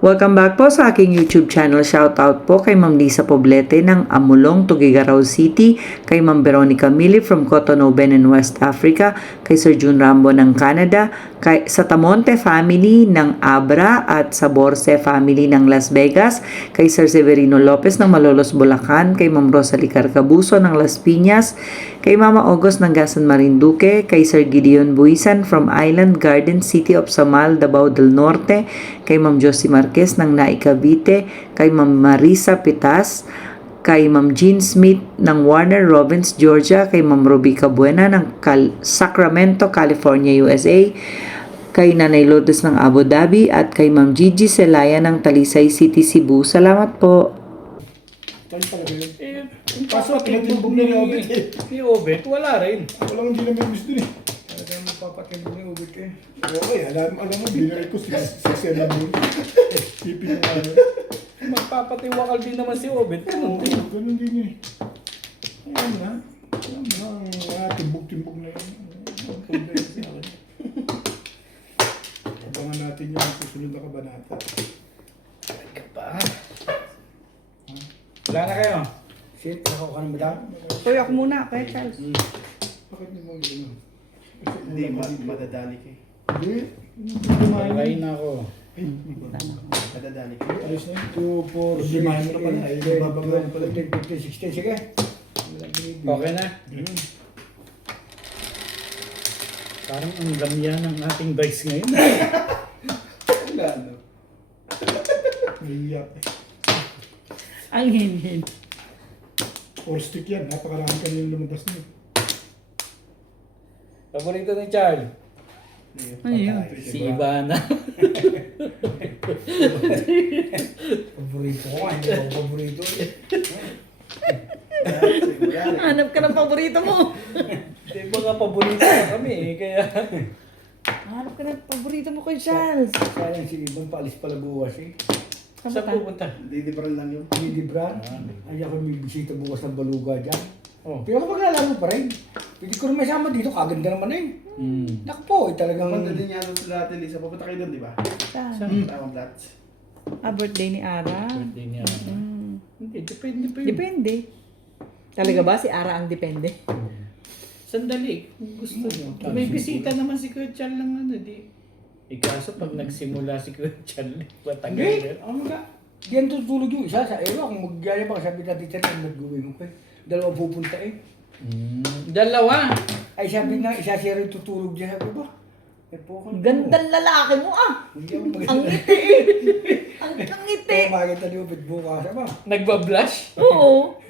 Welcome back po sa aking YouTube channel. Shoutout po kay Ma'am Lisa Poblete ng Amulong, Tuguegarao City, kay Ma'am Veronica Mili from Cotonou, Benin, West Africa, kay Sir June Rambo ng Canada, kay sa Tamonte family ng Abra at sa Borse family ng Las Vegas, kay Sir Severino Lopez ng Malolos, Bulacan, kay Ma'am Rosalie Carcabuso ng Las Piñas, kay Mama August ng Gasan Marinduque, kay Sir Gideon Buisan from Island Garden City of Samal, Davao del Norte, kay Ma'am Josie Marquez ng Naik Cavite, kay Ma'am Marisa Pitas, kay Ma'am Jean Smith ng Warner Robins, Georgia, kay Ma'am Ruby Cabuena ng Sacramento, California, USA, kay Nanay Lourdes ng Abu Dhabi, at kay Ma'am Gigi Celaya ng Talisay City, Cebu. Salamat po. Kaso pinatimbog na ni Obet eh. Ni Obet, wala rin. Walang hindi naman gusto eh. Talagang magpapatimbog ni Obet eh. Okay, alam mo, binari ko si Sena mo. Pipi na ano. Magpapatiwakal din naman si Obet. Oo, ganun din eh. Ayan na. Ayan na, ang timbog-timbog na yun. Abangan natin yung susunod na kabanata. Ka pa. Wala na kayo. Shit, ako ka na madam. Uy, ako muna, kaya Charles. Bakit mo mo yun? Hindi, madadali ka eh. Hindi. Kumain Kain na ako. Madadali ka. Ayos na yun. 2, 4, limahin mo na pala. Ay, babagalan pala. 15, 16, sige. Okay na? Parang ang gamya ng ating vice ngayon. Wala, no? Naiiyak eh. Ang hinhin. 4 stick yan. Napakarami ka yung lumabas niyo. Paborito ni Charles. Ano yun? Si Ivana. Paborito ko nga, hindi ako paborito. Hanap ka ng paborito mo. Di ba nga paborito na kami eh. Kaya Hanap ka ng paborito mo kay Charles. Sayang si Ibang paalis pala bukas eh. saan pupunta? Didibral lang yun. Hindi Brad, ay ako may bisita bukas ng baluga dyan. Oh. Pero ako maglalaro pa rin. Pwede ko rin may sama dito, kaganda naman eh. Naku po, talagang... Pumunta din niya doon sila Ate Lisa. Pupunta kayo doon, di ba? Saan? Tamang flats. Birthday ni Ara. Birthday niya. Hindi, depende pa yun. Depende. Talaga ba si Ara ang depende? Sandali, kung gusto mo. May bisita naman si Kuya Chal ng ano, di. Kaso pag nagsimula si Kuya Chal, matagal Hindi, yan. ano ka? Diyan tutulog yung isa sa ewa. Kung magyaya pa, sabi natin dyan, ang nag-uwi mo ko eh. Dalawa pupunta eh. Dalawa! Ay sabi na, isa siya rin tutulog dyan. Sabi ba? Eh po ka. Gandang lalaki mo ah! Hindi ako Ang ngiti eh! Ang ngiti! Ito makita niyo ba't bukas ba? Nagbablush? Oo!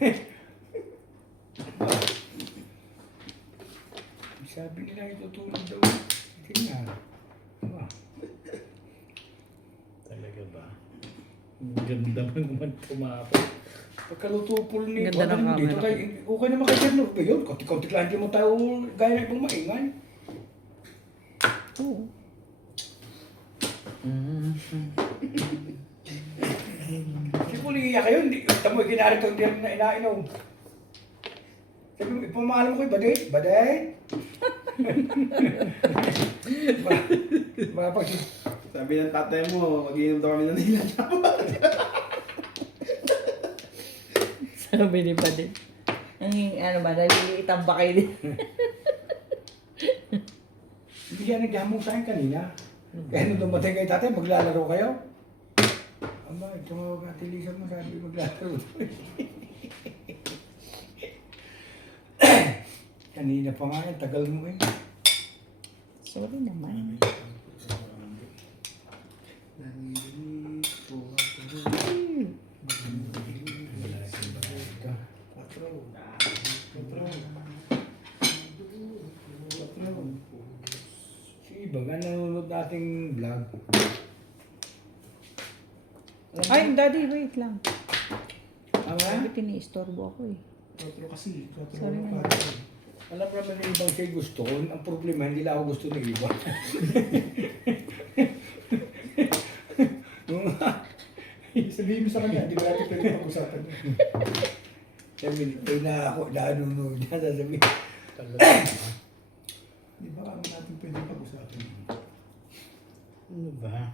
Sabi nila itutulog daw. Hindi nga. Diba? Talaga ba? Ang ganda mo naman pumapot. Pagkalutupol ni Ganda ng dito camera. tayo, okay naman kayo dyan. Ba yun? Konti-konti lang hindi mo tayo gaya na ibang maingay. Oo. Siguro iiyak kayo, hindi. Tamo, ginarito hindi na inainom. Sabi mo, ipamahalan ko kayo, baday? Baday? Mapag... Sabi ng tatay mo, mag-iinom daw kami ng nila. Sabi ni Padit. Ang ano ba, naliliitan ba kayo din? Hindi siya naghamong sa akin kanina. Kaya nung dumating kayo tatay, maglalaro kayo. Aba, tumawag Ate Lisa mo, sabi maglalaro. Kanina pa nga, tagal mo eh. Sorry naman. Si Ibang, nanonood nating vlog. Ay, Daddy, wait lang. Tama? Sabi tini-istorbo ako eh. 4 kasi. 4 Sorry na. Alam naman ng ibang siya gusto ko. Ang problema, hindi lang ako gusto ng iba. Sabihin mo sa kanya, hindi ba natin pwede pag-usapan yun? Sabi, ito na ako, nanonood niya. Sasabi, Di ba kami natin pwede pag-usapan yun? Ano ba?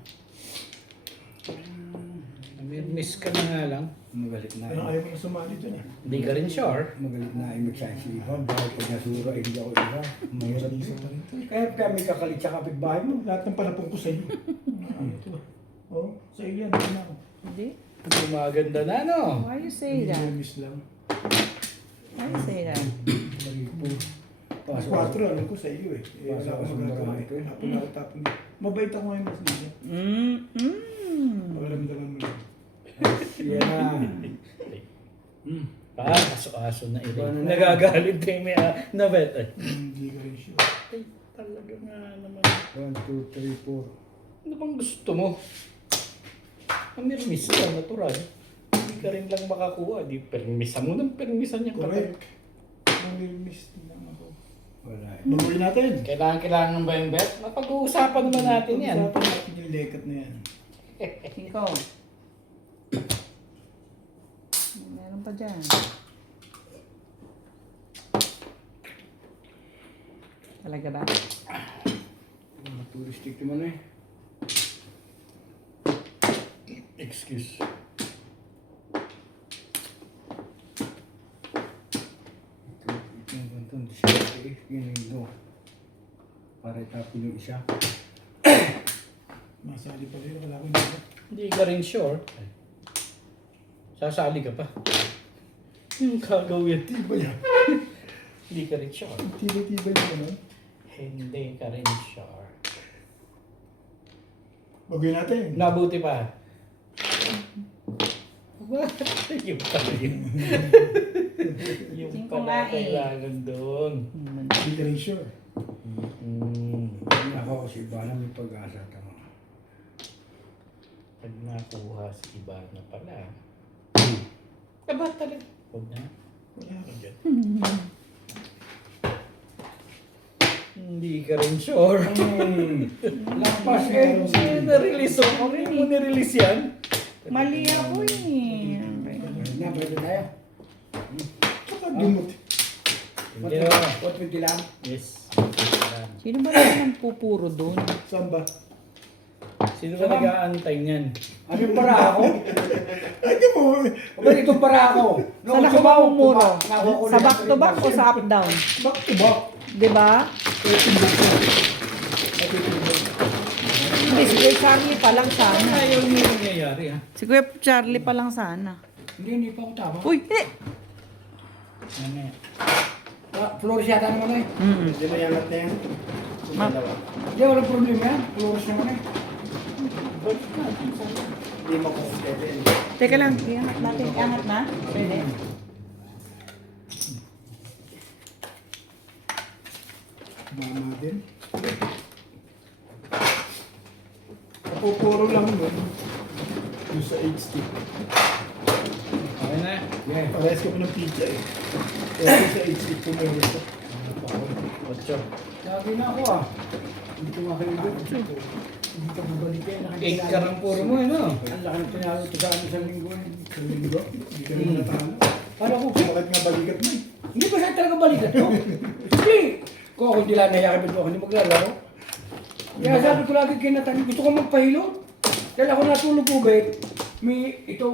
miss ka na nga lang. Magalit na. Kaya ayaw ko na sumali dyan eh. Hindi ka rin sure. Magalit na yung magsayin si Ivan. Dahil pag nasura, hindi ako iba. Mahirap Isa dito. pa rin to eh. Kaya kami kakalit sa kapitbahay mo. Lahat ng panapong ko sa'yo. Ito. Oh, sa'yo yan. Hindi na ako. Hindi. Gumaganda na, no? Why you say that? Miss lang. Why you say that? Pasok. 4 ano ko sa iyo eh. Wala Pasok akong sa magagawa marami eh. ko eh. Hapon ako tapon. Mabait ako ngayon mas nila. Pagaramdaman mo lang. Yan na. Aso-aso na ito. Paano na? Nagagalit kayo may nabet. Ay, Hindi ka rin sure. talaga nga naman. 1, 2, 3, 4. Ano bang gusto mo? Amirmis ka, natural. Hindi ka rin lang makakuha. Di permisan mo ng permisan niya. Correct. Miss lang ako. Wala eh. Baguhin natin. Kailangan ng ba yung bet? Mapag-uusapan naman natin yan. Usapan natin yung lekat na yan. Ikaw. Meron pa dyan. Talaga ba? Touristic naman eh. Excuse. Ito, diskarte eh. Ganyan mo. Para itapin yung isa. Masali pa rin. Wala ko dito. Hindi ka rin sure. Sasali ka pa. Yung kagawin. Tiba yan. Hindi ka rin sure. Tiba yung ano. Hindi ka rin sure. Baguhin natin. Nabuti pa. Yung pala yun. Yung Tingin ko pala nga eh. kailangan doon. Hindi ka rin sure. Ako kasi iba na may pag-asa. Tama. Pag nakuha si iba na pala. Aba talaga. Huwag na. Wala. Huwag dyan. Hindi ka rin sure. Lampas eh. Na-release ako. Hindi mo nirelease yan. Mali ako eh. Na, pwede tayo. Saka dumot. Hindi na. 120 lang. Yes. Sino ba naman ang pupuro doon? Saan ba? Sino ba nag-aantay niyan? Ano yung para ako? Ay, di mo. Aba, itong para ako. Saan ako mamumuro? Nakuha ko Sa na back to yung back o sa up down? Back to back. Di ba? Hindi, si Kuya Charlie pa lang sana. Ayaw niyo nangyayari ha? Si Kuya Charlie pa lang sana. Hindi pa ako tama. Uy! Eh! Ano yan? Flores yata naman eh. Hindi na yangat na yan. Hindi, walang problema yan. Flores naman eh. Hindi mo kung pwede. Teka lang, iangat natin. Iangat na? Pwede. Mama din. Napupuro lang nun. Yung sa HD. Okay na. Yeah. Parehas ka pa ng pizza eh. Kaya yung sa HD pumuro ko. Ocho. Lagi na ako ah. Hindi ko makaligot. Hindi ka babalik eh. Cake ka lang puro mo eh, no? Ang laki ng pinalo ito sa amin sa linggo eh. Hindi ba? Hindi ka naman natalo. Kala ko, Bakit nga balikat mo eh? hindi ba siya talaga balikat ko? Hindi. Kung ako hindi lang nayakapit ko, hindi maglalaro. Kaya sabi ko lagi kay Nathan, gusto ko magpahilot. Dahil ako natulog po, bet. May ito,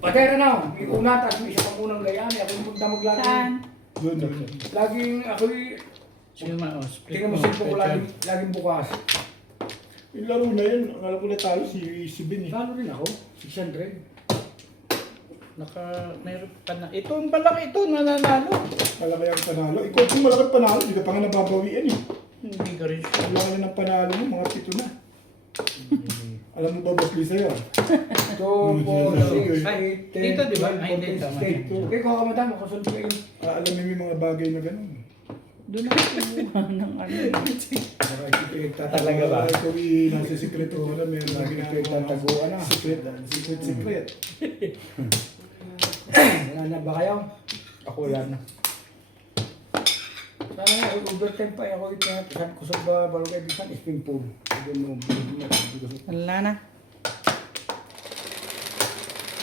patera na ako. May una, tapos may isa pang unang gayaan. Ako yung punta maglaro. Saan? Doon. Laging ako'y, Sino man, split tingnan mo mo. cellphone ko laging bukas. Yung laro na yun, ang alam ko natalo si Ben eh. Talo rin ako, 600. Mayroon pa na. Ito ang malaki ito, nananalo. Malaki ang panalo. Ikaw kung malaki ang panalo, hindi ka pa nga nababawian eh. Hindi ka rin sure. Ang laki na ng panalo mo, mga 7 na. Alam mo ba, Boss Lisa yun? 2, 4, 6, 8, 10, Dito, di ba? Ay, hindi, tama. 15. Okay, kung kamadama, kasunod ko yun. Alamin mo yung mga bagay na gano'n. Doon ako kumuha ng ano. Talaga ba? Ikaw nasa sekreto na meron na Tataguan na. Secret. Wala na ba kayo? Ako wala na. Sana nga, overtime pa ako ito. Saan ko sa barangay bisan, spring pool. Wala na.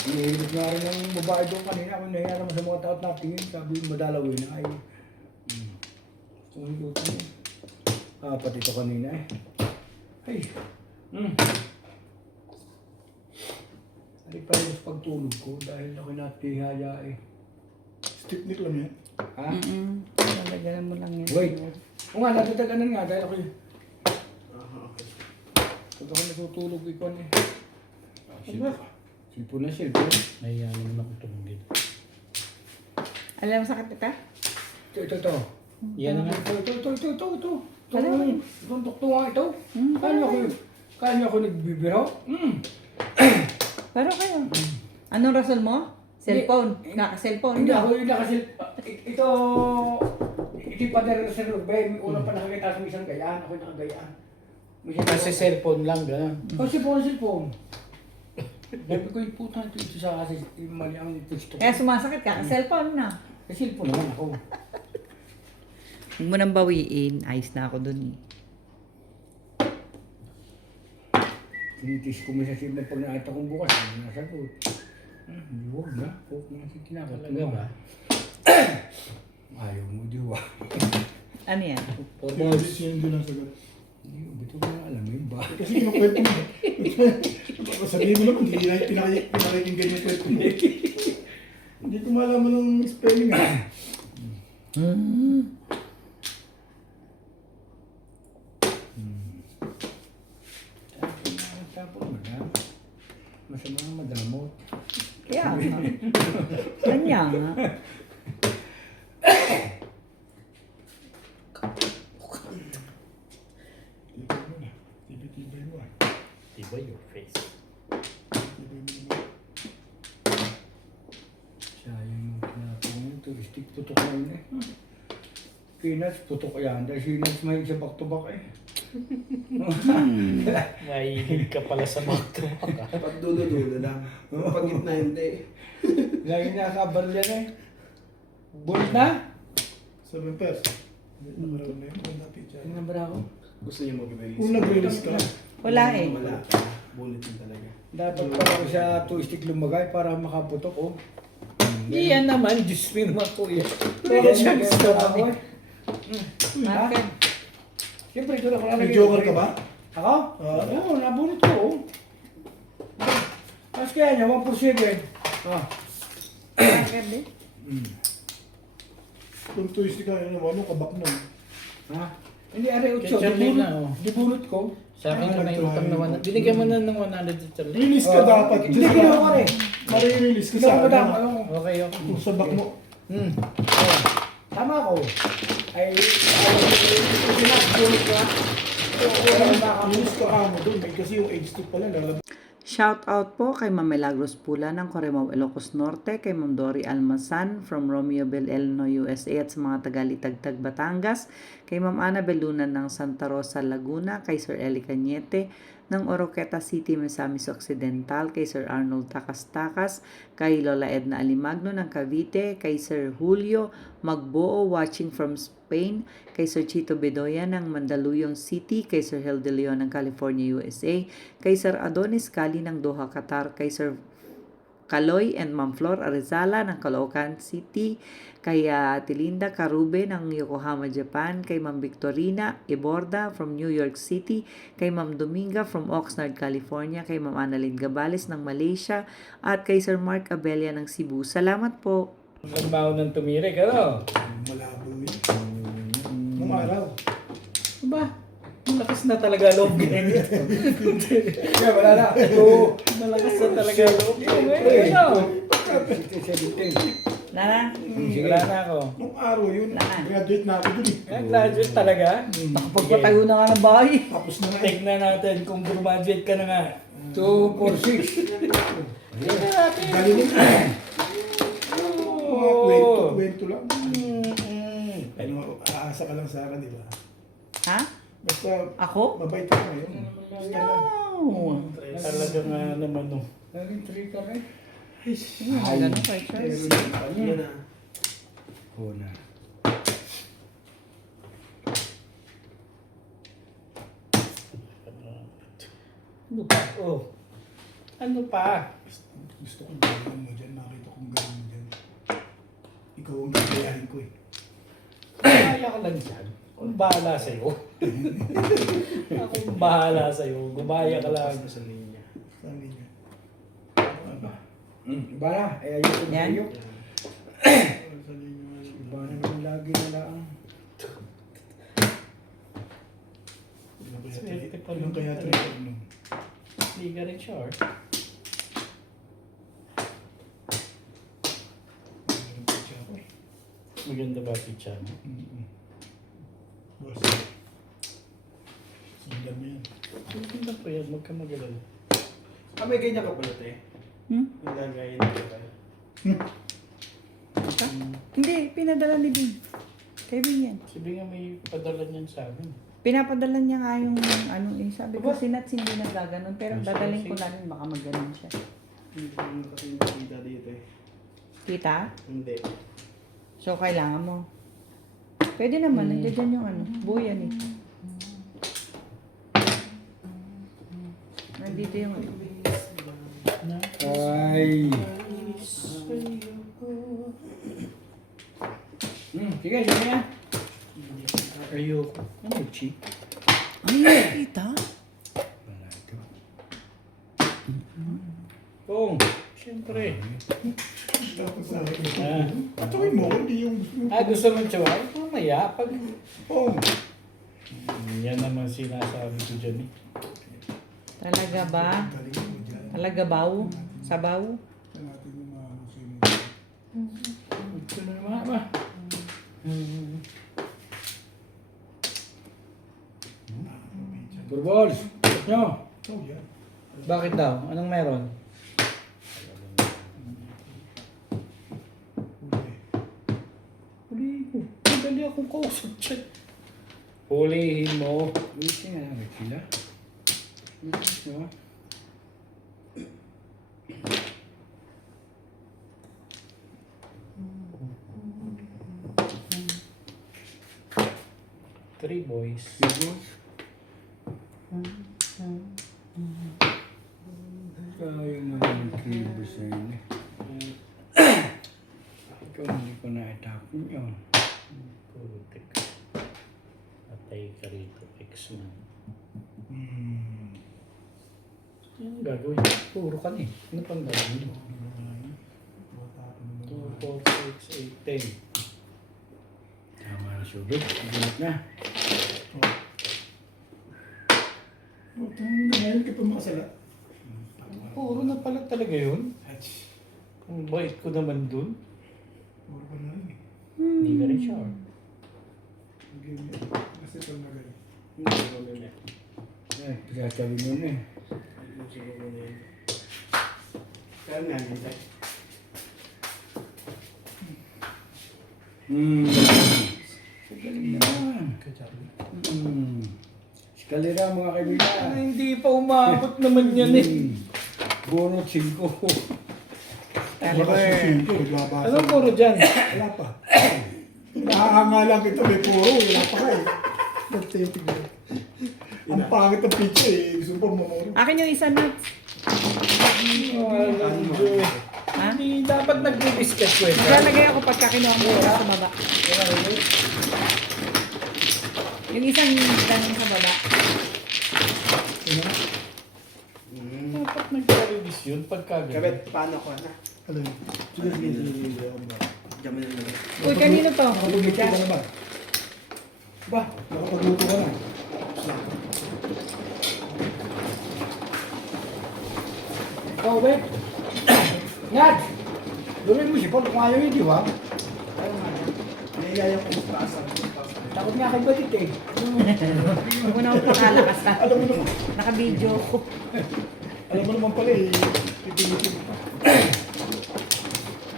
Nihilip nga rin ng babae doon kanina. Ako nahiya naman sa mga tao na tingin. Sabi yung madalawin na ay. Gusto ko yung luto niya. Pati ito kanina eh. Ay. Hindi pa rin sa pagtulog ko dahil ako natihaya eh. Stick nick lang yan. Ha? Lalagyan mo lang yan. Wait. O nga, natutaganan nga dahil ako yun. Pag ako natutulog, ikaw eh. Aba. Sipo na sipo. Nahiya naman ako tumugin. Alam mo sakit ito? Ito. Yan na nga. Ito. Alam mo yun. Itong tuktungan ito. Kanya ako nagbibiro. Pero kayo. Anong rason mo? Cellphone. Naka-cellphone. Hindi ako yung nakasil... Ito... Ito pa na rin sa Rubay. May una pa nakakita sa isang gayaan. Ako nakagayaan. Kasi cellphone lang, gano'n. Kasi cellphone. Sabi ko yung puta ito sa kasi mali ang gusto ko. Kaya sumasakit ka. Cellphone na. Kasi cellphone naman ako. Huwag mo nang bawiin. Ayos na ako dun eh. Tinitis ko may sa signal pag nakita kong bukas. Hindi nasagot. Hindi huwag na. Huwag na kasi kinakot. Talaga ba? Ayaw mo, di ba? Ano yan? For Hindi balls. siya yung doon ang sagot. Hindi ko, bito ko na alam yun ba? Kasi kinukwento mo. Sabihin mo naman, hindi na pinakikinggan yung kwento mo. Hindi ko malaman ng spelling ah. Tapos madam. Masama ang madamot. Kaya nga. Kanya nga. Tibay mo ah. Diba your face? Tibay mo naman. Sayang yung pinapong ito. Stick putok na yun eh. Kinas, putok yan. Dahil sinas may isa back to back eh. Mahilig ka pala sa mga tumak. Pag dulo-dulo lang. Pag gitna hindi. Lagi nakakabal yan eh. Bulit na? 7 pairs. Naman na yun. Wala picture. Ano ba ako? Gusto niyo mag-release? Kung nag-release ka, Wala eh. Wala. Bulletin talaga. Dapat pa ako sa two-stick lumagay para makaputok oh. Iyan naman, Diyos mo naman kuya. Kaya chance Chance na na ako kami. eh. Ha? Siyempre, ito na ko may joker ka ba? Ako? Oo, nabunot ko oh. Mas kaya niya, 1%. Ah. Bakit eh? Kung twist ka, ano, kabak nun. Ha? Hindi, are 8. Kay Charlie na, oh. Dibunot ko. Sa akin na may utang na 100. Binigyan mo na ng 100 sa Charlie. Release ka dapat. Hindi ginawa ko rin. Mari-release ka Hindi sa ako madama. ano. Okay, okay. Kung sa back mo. Oh. Tama ako. Ay, pinag-bunot ko ha. Release ka mo doon. Kasi yung age stick pala lalabas. Shout out po kay Ma'am Milagros Pula ng Corimao, Ilocos Norte, kay Ma'am Dory Almasan from Romeoville, Illinois, USA at sa mga taga-Litagtag, Batangas, kay Ma'am Ana Belunan ng Santa Rosa, Laguna, kay Sir Eli Cañete ng Oroqueta City, Misamis Occidental, kay Sir Arnold Takas-Takas, kay Lola Edna Alimagno ng Cavite, kay Sir Julio Magbuo watching from Spain, kay Sir Chito Bedoya ng Mandaluyong City, kay Sir Hel De Leon ng California, USA, kay Sir Adonis Kali ng Doha, Qatar, kay Sir Kaloy and Ma'am Flor Arizala ng Caloocan City, kay Tilinda Karube ng Yokohama, Japan, kay Ma'am Victorina Iborda from New York City, kay Ma'am Dominga from Oxnard, California, kay Ma'am Annalyn Gabales ng Malaysia, at kay Sir Mark Abella ng Cebu. Salamat po! Nagbaho ng tumirik, ano? Malabo yun. Nung araw. Ba? Malakas na talaga loob niya. Kaya wala na. Oo. Malakas na talaga loob niya. Eh, Ano? 17. Nara? Wala na ako. Nung araw yun. Graduate na ako dun eh. Graduate talaga? Pagpatayo na nga ng bahay. Tapos na nga eh. Tignan natin kung graduate ka na nga. 2, 4, 6. Tignan natin. Galing yun. Mga kwento lang. Ano, aasa ka lang sa akin, di ba? Ha? Basta, Ako? mabait ka ngayon. No! Talaga nga naman no. Naging 3 ka rin. Ay, ganun kay Charles. Ano na? Oo na. Ano pa? Oh. Ano pa? Gusto ko gawin mo dyan. Nakita kong gawin mo dyan. Ikaw ang gagayahin ko eh. Kaya ka lang dyan. Kung bahala sa'yo. Akong bahala sa'yo. Gumaya ka lang. Sa linya. Sabi niya. Iba na, ayos ko Yan. sa'yo. Iba na naman lagi na lang. Swerte pa Ilang kaya ito yung ano? Hindi ka rin sure. Maganda ba si Chan? Boss. Sundan mo yan. Maganda po yan, huwag ka mag-alala. Ah, may ganyan ka pala, te. Hmm? Yung lagayin ka pala. Hindi, pinadala ni Bing. Kay Bing yan. Sabi nga may padala niyan sa amin. Pinapadala niya nga yung ano eh. Sabi ko, si Nats hindi nagaganon. Pero dadalhin ko na rin, baka maganon siya. Hindi ko naman kasi nakita dito eh. Kita? Hindi. So, kailangan mo. Pwede naman, nandiyan dyan yung ano, buyan eh. Nandito yung ano. Ay. Sige, sige yan. Ayoko. Ano, Chi? Ay, kita? Wala ito. Pong. Siyempre. Tapos sa akin. Ah, Patuloy mo, hindi yung gusto mo. gusto mo siya? Ay, mamaya. Pag... Oh, Yan naman sinasabi ko dyan eh. Talaga ba? galing mo dyan. Talaga baw? Sabaw? Sa natin yung mga sino. Ito na naman ba? Burbols. Nyo. Oh, yan. Bakit daw? Anong meron? Huli. Huli ko. Madali akong kausap dyan. Hulihin mo. Wait nga namin sila. No? Three boys. Burbols. Sayang naman yung kilibos na yun eh. Ikaw hindi ko na-itapon yun. Putik. Patay ka rito, X-Man. Yan ang gagawin. Puro ka na eh. Ano pang gagawin mo? 2, 4, 6, 8, 10. Tama na subig. Ibulit na. Oh, ngayon ka pa makasala. Puro na pala talaga yun. Ang bait ko naman dun. Puro ka na rin eh. Hindi ka rin sure. Game yan. Kasi ito na ganyan. Hindi ko na. Ay, pagkatabi mo na eh. Gusto ko na yun. Kaya nga, hindi. Galing naman. Eskalera mga kaibigan. Hindi pa umabot naman yan eh. Bunot 5. Baka susunod ko, naglabasa. Anong puro dyan? Wala pa. Nakahanga lang kita, may puro. Wala pa ka eh. Nagtipig mo. Ang pangit ng picture eh. Gusto pa mamuro. Akin yung isa, Nats. Ha? Hindi dapat nag-discuss ko eh. Lalagay ako pagka kinuha mo sa baba. Yung isang ganun sa baba. Dapat nag-release yun pagkagabi. Kabit, paano ko na? Ano yun? Sige, sige, sige. Diyan mo na lang. Uy, kanino to? Nakapagluto ka na ba? Ba? Nakapagluto ka na. Ikaw, be? Yan! Gawin mo si Paul kung ayaw yun, di ba? Naiyayaw ko sa taas. Takot nga kay Balit eh. Huwag mo na akong pakalakas na. Alam mo naman. Naka-video ko. Alam mo naman pala eh. Pipilitin ka.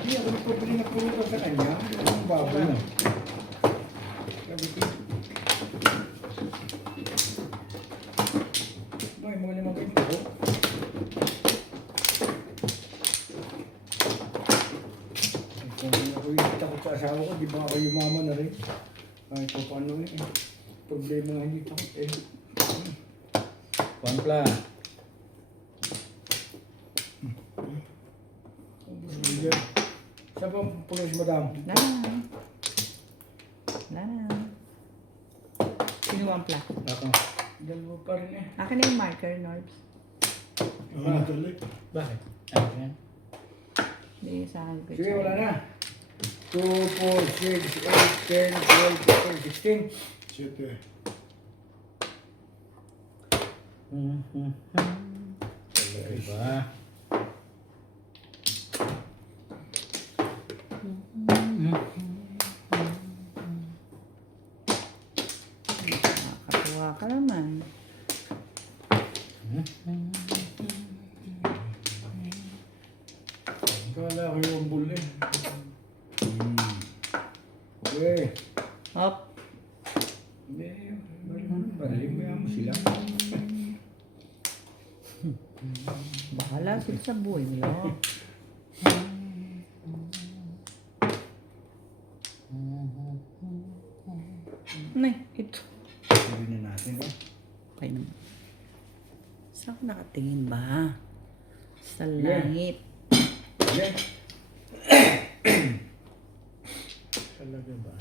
Hindi ako nagpapili na puro ka sa kanya. Ang baboy na. Sabi ko. Ay, mga naman ganito ko. Kung ako yung takot sa asawa ko, di ba ako yumaman na rin? Kahit pa paano eh. Problema nga hindi takot eh. Pampla. Saan ba puno si madam? Nana. Nana. Sino ang pla? Ako. Dalawa pa rin eh. Akin na yung marker, Norbs. Ako na tuloy. Bakit? Ano yan? Hindi sa akin ko. Sige, wala na. 2, 4, 6, 8, 10, 12, 14, 16. Siyempre. Talaga ba? Nakakatuwa ka naman. Kala ko yung bull eh. Okay. Hop. Hindi, balimayan mo sila. Bahala sila sa buhay nila. Nay, ito. Sabihin na natin, oh. Okay naman. Saan ka nakatingin ba? Sa langit. Yeah. Talaga ba?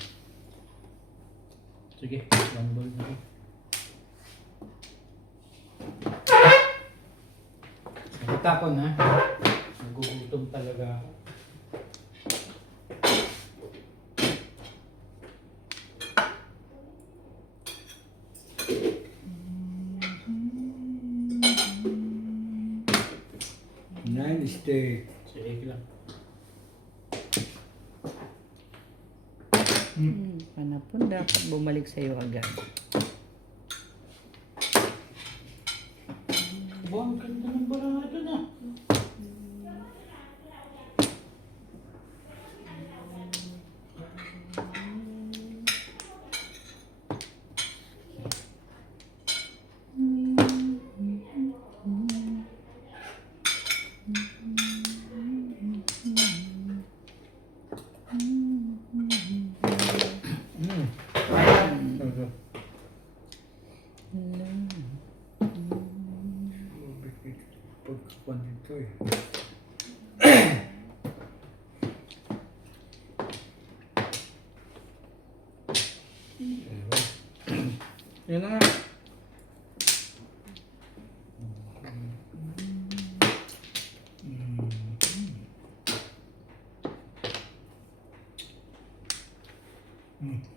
Sige, one ball na rin. Nagtapon ha. Nagugutom talaga ako. Nine steak. Sige lang. Panapon dapat bumalik sa'yo agad. Ba, ang ganda ng barado na. Pagkakuan dito eh. Yan na nga.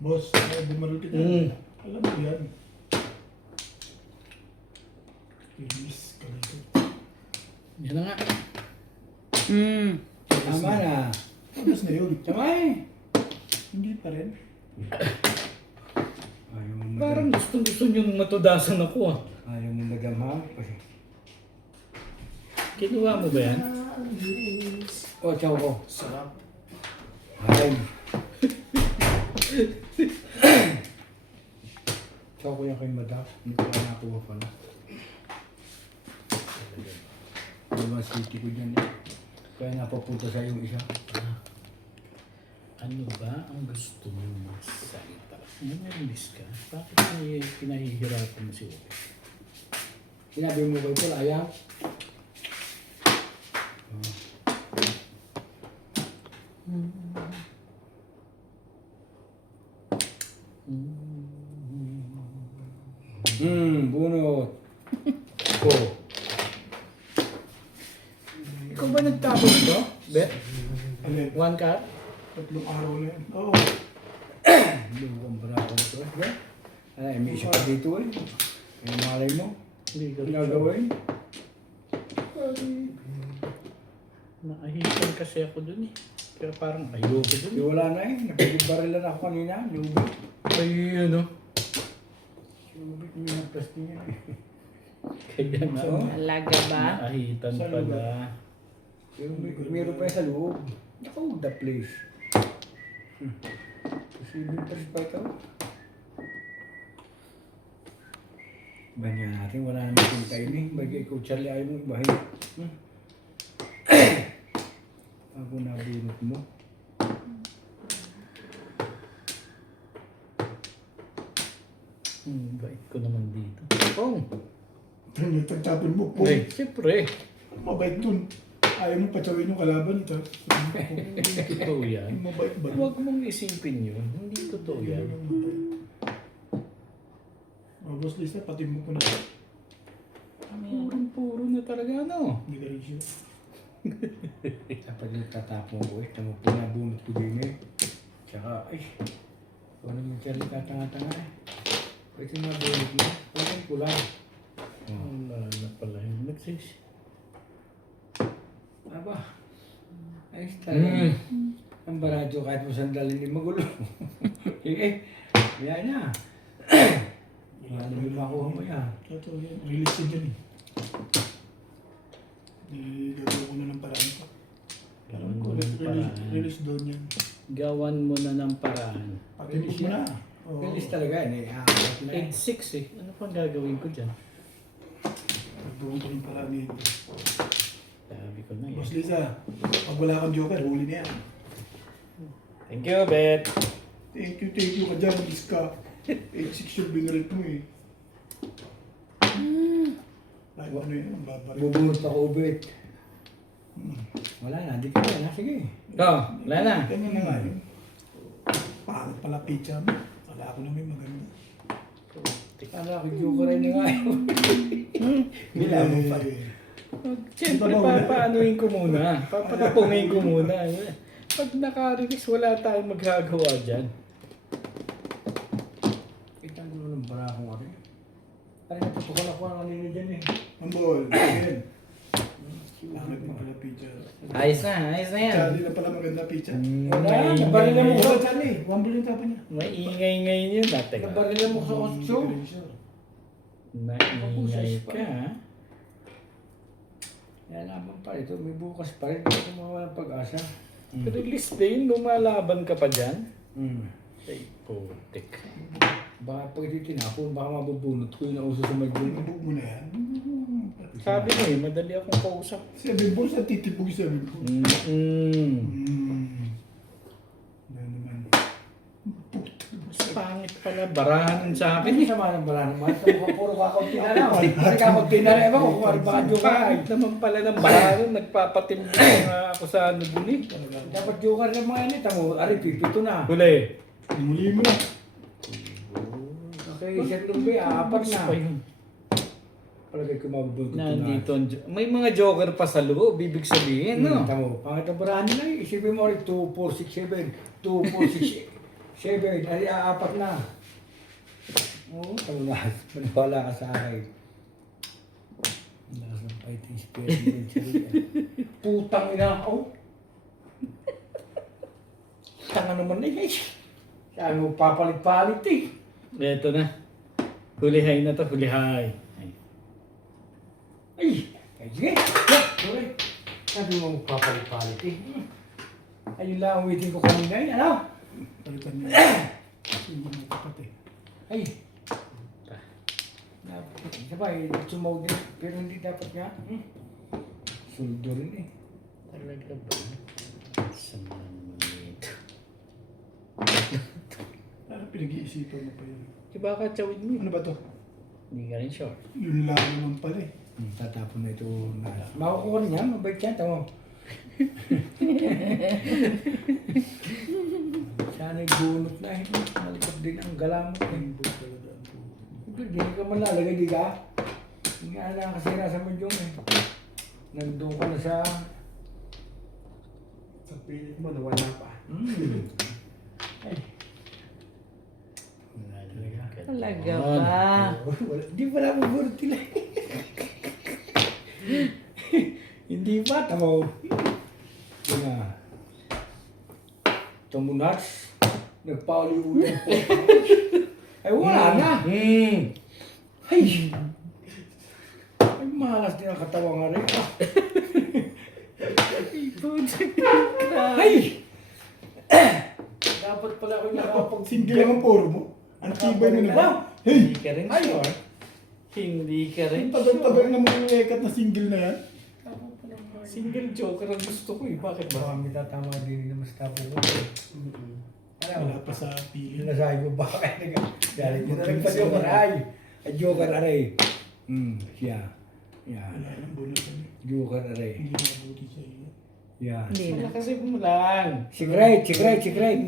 Boss, bumaril kita. Alam mo yan. Kinis, kalito. Yan na nga. Tama na. Tapos na yun. Tama eh. Hindi pa rin. Ayaw mo Parang gusto niyong matudasan ako ah. Ayaw mo nagamha. Kinuha mo ba yan? Oh, chow ko. Sarap. Ay. Chow ko yan kay madam. Hindi ko na nakuha pala. Diba city ko dyan eh. Kaya napapunta sa yung isa. Ano ba ang gusto mong magsalita? Nangyarilis ka? Bakit pinahihirapan mo si Uwe? Sinabi mo ba ito, ayaw? Bunot. Ko. Ikaw ba nagtapon ito? Bet? Alin? One card? 3 araw na yan. Oo. Luwang bravo ito. Yeah? Ay, may isa pa dito eh. Yung malay mo. Hindi ka Ginagawin. Naahitan kasi ako dun eh. Kaya parang ayoko dun. Di wala na eh. Nakikibarilan ako kanina. Lubit. Ay, ano? Lubit mo yung plastic niya eh. Kaya na. Alaga ba? Naahitan Saan pala. Meron pa yan sa loob. Naku, the place. Posibleng pa ito. Banyan natin, wala naman yung time eh. Bagay ikaw, Charlie, ayaw mo ibahin. Ako nabunot mo. Bait ko naman dito. Oh! Tagtapon mo po. Eh, siyempre. Mabait dun. Ayaw mo patsawin yung kalaban. Hindi totoo yan. Mabait ba? Huwag mong isipin yun. Hindi totoo yan. Boss Lisa, pati mo ko na. Purong-puro na talaga, ano? Hindi ka rin siya. Dapat yung tatapong ko eh. Tama pinabunot ko din eh. Tsaka, ay. Ano yung Charlie katanga-tanga eh. Pwede mabunot mo. Pwede ko lang. Wala na pala yung nagsis. Aba. Ayos talaga. Ang baradyo kahit mo sandali ni magulo. Eh, yan na. Ano yung makuha mo yan? Ito, release din yan eh. Gagawa ko na ng paraan ko. Gawan mo ng paraan. Release doon yan. Gawan mo na ng paraan. Pag-release mo na. Oo. Release talaga yan eh. Aapat na yan. Egg 6 eh. Ano pang gagawin ko dyan? Gagawin ko ng paraan nito. Sabi ko na eh. Boss Lisa, pag wala kang joker, huli na yan. Thank you, Bet. Thank you ka dyan, Iska. 8-6 yung binrate mo eh. Ay, ano yun, ang babarin. Bubunot ako ubit. Wala na, di ka na. Sige. Wala na. Ganyan na nga yun. Pangit pala pizza mo. Wala ko na may maganda. Kala ko joker na nga yun. Bilang mo pa. Siyempre, papaanoin ko muna. Papatapungin ko muna. Pag naka-release, wala tayong magagawa dyan. Kitang gulo ng barako nga rin. Ay, natutukan ako ang kanina dyan eh. Mambol, again. Pangit na pala pizza. Ayos na yan. Charlie na pala maganda pizza. Wala, nabarilan mo ko. Charlie, 1 billion tapon niya. Maingay ngayon yun. Teka. Nabarilan mo sa otso. Maingay ka. Yan naman pa ito, may bukas pa rin. Hindi ko mawala ng pag-asa. Release din, lumalaban ka pa dyan. Hmm. Ay, putik. Baka pag ito tinapon, baka mabubunot ko yung nauso sa magdun. Titibog mo na yan. Sabi mo eh, madali akong kausap. 7 balls at titibog 7 balls. Ano naman. Pangit pala, barahanin sa akin. Hindi sama ng barang mo. Ito mo puro kakaunti na lang. Pag kakaunti na lang, ewan ko kung ano baka joker ay. Pangit naman pala ng barahanin, nagpapatimbang nga ako sa ano dun eh. Dapat joker ng mga yan. Tamo, ari, pipito na. Huli. Muli mo na. Okay, isang lumbi, apat na. Pa yun. Palagay ko mabubunot ko na. Nandito, may mga joker pa sa loob, ibig sabihin, no? Tamo, pangit ang barahan nila eh. Isipin mo rin, 2, 4, 6, 7. 2, 4, 6, 7. Ay, apat na. Oo, tamo na. Maniwala ka sa akin. Lakas ng fighting spirit mo rin siya rin. Putang ina ako. Tanga naman na eh. Sabi mo, papalit-palit eh. Ito na. Hulihay na to, hulihay. Ay, sige. Yeah, sorry. Sabi mo, papalit-palit eh. Ayun lang ang waiting ko kanina eh. Ano? Palitan niya. Hindi mo tapat eh. Ay. Sabay, sumawag din. Pero hindi dapat nga. Suldo rin eh. Talaga ba? Sama naman ito. Parang pinag-iisipan mo pa yun. Diba ka chawin mo? Ano ba to? Hindi ka rin sure. Yun lang naman pala eh. Tatapon na ito. Makukuha rin yan. Mabait yan. Tama. Sana'y bunot na eh. Malikot din ang galamot eh. Hindi ka man lalagay, di ka? Hindi nga nakakasira sa medyong eh. Nagdoon ka na sa... Sa pilit mo, nawala pa. Ay. Talaga ba? Di pa na mabunot nila. Hindi pa, tamo. Ito na. Tumunats. Nagpauli-uli. Ay, wala na. Ay. Ay, malas din ang katawan nga rin. Ay. Dapat pala ako nakapag... Single lang ang poro mo. Ang tibay mo na. Wow. Hindi ka rin Ay. sure. Hindi ka rin Ang tagal-tagal na mga ekat na single na yan. Single joker ang gusto ko eh. Bakit ba? Marami tatama din naman sa tapo ko. Wala pa sa pili. Sinasabi ko baka kaya galit mo na rin pa joker ay. Ay joker aray. Siya. Yan. Wala nang bonus yan. Joker aray. Hindi na mabuti sa iyo. Yan. Hindi na. Kasi mo lang. Secret.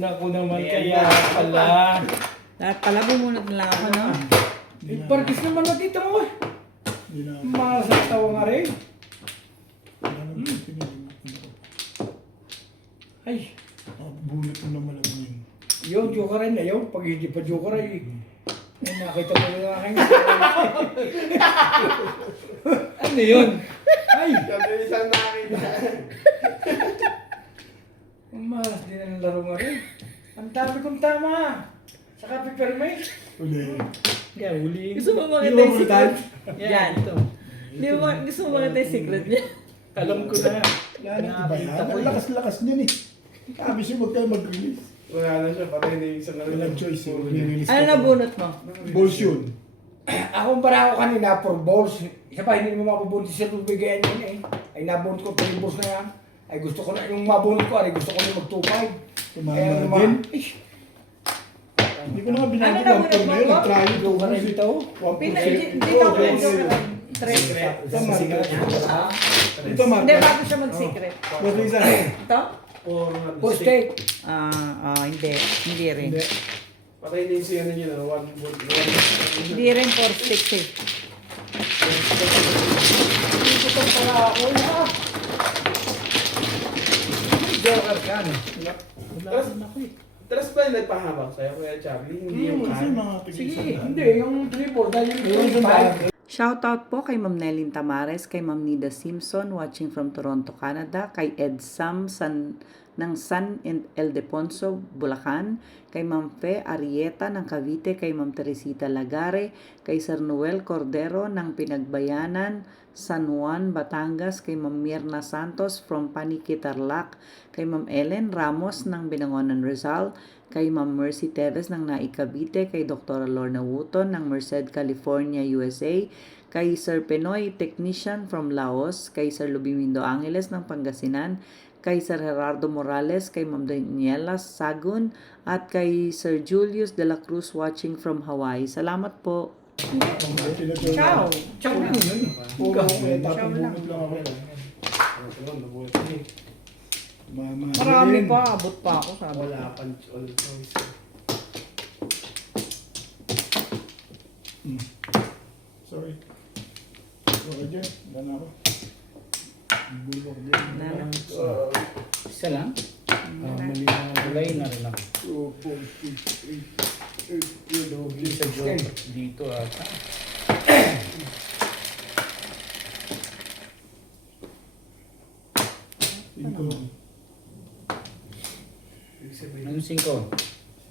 Naku naman kaya pala. Lahat pala bumunot na lang ako, no? Parkis naman na dito mo eh. Hindi na. Malas ang tawa nga rin. Wala nang pinili mo. Ay, Bunot mo naman lang yun. yun, joker rin. Ayaw, pag hindi pa joker ay nakita ko yung aking. Ano yun? Ay, Sabi isang nakakita. ang malas din ang laro nga rin. Ang dami kong tama. Saka pipirme. Uli. Kaya huli. Gusto mo makita Hindi mo yung secret? mabutan? Yan. Ito. Di mo, gusto mo makita yung secret niya? Alam ko na. Wala na, iba yan. Nakakita ko Ang eh. lakas-lakas niyan eh. Sabi siya huwag kayo mag-release. Wala na siya, patay na yung isang ano. Walang choice eh. Release Ano nabunot mo? Balls yun. Ako para ako kanina, 4 balls. Isa pa, hindi mo mapabunti sa tubigayan yun eh. Ay nabunot ko 3 balls na yan. Ay gusto ko na, yung mabunot ko, ay gusto ko na mag-2-5. Tumama din. Hindi ko na nga Ano binagyan nabunot ng mo? turno yun. Try it. Joker rin ito. Hindi ka ako joke lang. Tres. Tama. Ito, Mark. Hindi, bago siya mag-secret. What is that? Ito? Full stake. Hindi. Hindi rin. Hindi. Patay na yung si ano yun, one. Hindi rin 4-6 eh. Dito ko pala ako ha. Joker ka no? Tapos, tapos ba yung nagpahabak sa'yo, Kuya Charlie? Hindi yung Kasi kan? mga tigil Sige, sa hindi. Yung 3 balls, dahil yung 5. Shoutout po kay Ma'am Nelin Tamares, kay Ma'am Nida Simpson watching from Toronto, Canada, kay Ed Sam ng San Ildefonso, Bulacan, kay Ma'am Fe Arieta ng Cavite, kay Ma'am Teresita Lagare, kay Sir Noel Cordero ng Pinagbayanan, San Juan, Batangas, kay Ma'am Mirna Santos from Paniqui, Tarlac, kay Ma'am Ellen Ramos ng Binangonan, Rizal, kay Ma'am Mercy Teves ng Naik, Cavite, kay Dr. Lorna Wooton ng Merced, California, USA, kay Sir Penoy Technician from Laos, kay Sir Lubimindo Angeles ng Pangasinan, kay Sir Gerardo Morales, kay Ma'am Daniela Sagun, at kay Sir Julius de la Cruz watching from Hawaii. Salamat po. Ciao. Ciao lang yun. Puro tapong bunot lang ako. Marami pa. Abot pa ako. Sabi. Wala pang all choice. Sorry. Okay dyan. Wala na ako. Bulok dyan. Na. Isa lang? Mali na kulay na rin ako. 2, 4, 6, 8, 8, Lugi sa joke dito ata. Ito. Ibig sabihin, Anong 5?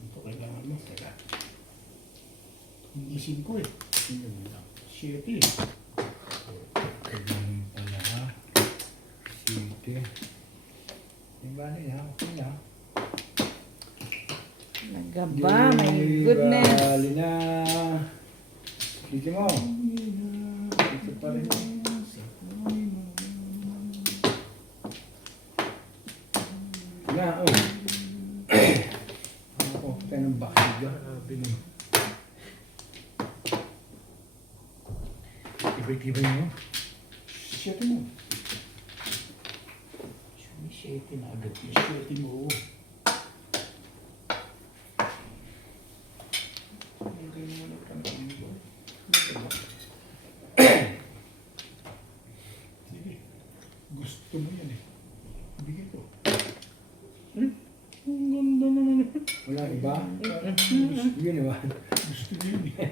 Ito kailangan mo. Teka. Hindi 5 eh. 7 eh. Ganun pala ha. Sige. Yung bali ha. Okay ha. Nagaba. My goodness. Bali na. Sige mo. Ito pa rin. Na, oh. Ako, tayo ng bakit dyan. Tibay-tibay mo. 7 mo. 7 na agad. 7 mo. Sige. Gusto mo yan eh. Bigay ko. Ang ganda naman. Wala iba? Yun iba. Gusto mo yun eh.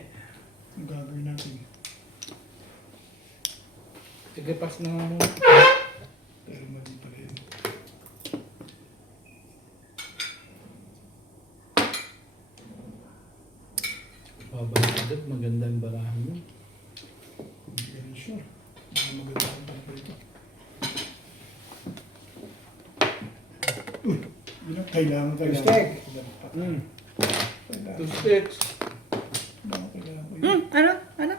Ang gagawin natin. Sige, pas na. Pero mali pala yun. Babalik magandang barahan mo. Hindi ka rin sure. Baka maganda ang pala ito. Yun ang kailangan. Mistake. Kailangan. Two sticks. Kailangan ko yun. Ano? Ano?